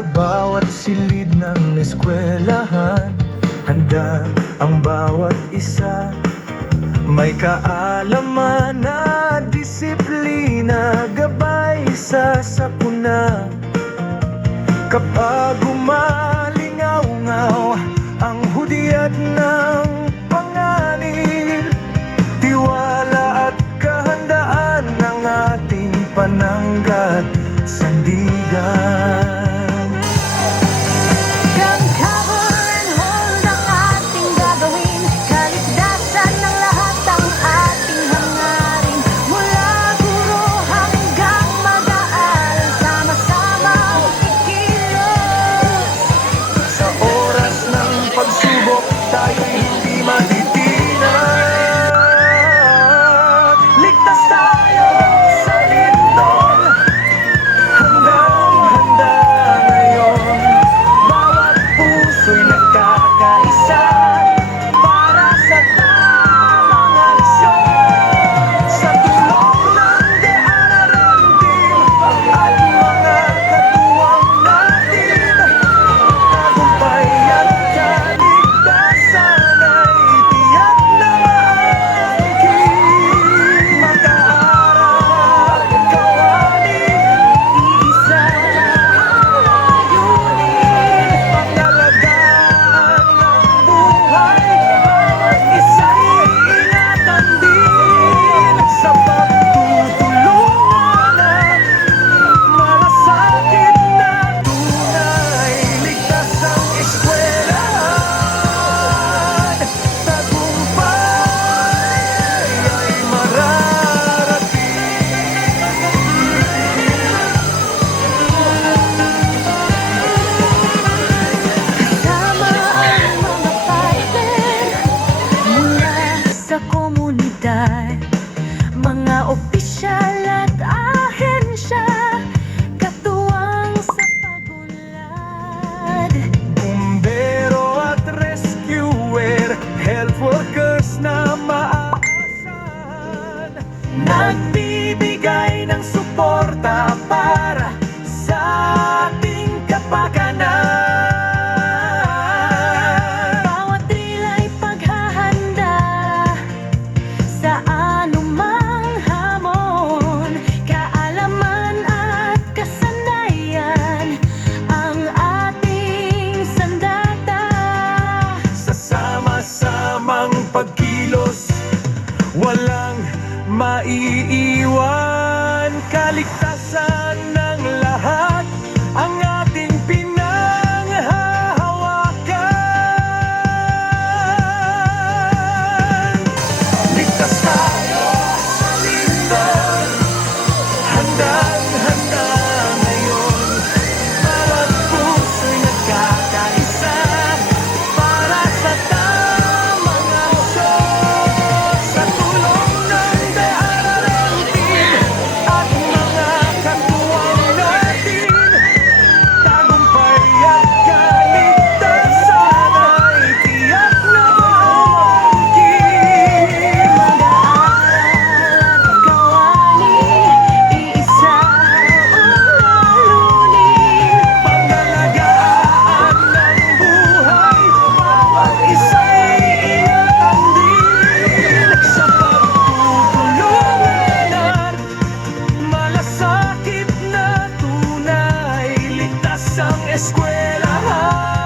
Sa bawat silid ng eskwelahan, handa ang bawat isa. May kaalaman na disiplina, gabay sa sakuna. Kapag umalingaw-ngaw ang hudyat ng panganib, tiwala at kahandaan ng ating pananggat sandigan. Tayo'y hindi matitinag. Ligtas tayo sa lindol, handang-handa ngayon. Bawat puso'y nagkakaisa para sa tamang aksyon. Sa tulong ng De Ararentim at mga katuwang natin, tagumpay at mga opisyal at ahensya, katuwang sa pagunlad. Bumbero at rescuer, health workers na maaasahan, nagbibigay ng suporta para sa ating kapakanan. Pagkilos, walang maiiwan. Kaligtasan ng lahat ang ating pinanghahawakan. Ligtas tayo sa lindol, handang-handa ngayon. Bawat puso'y nagkakaisa para sa eskwelahan.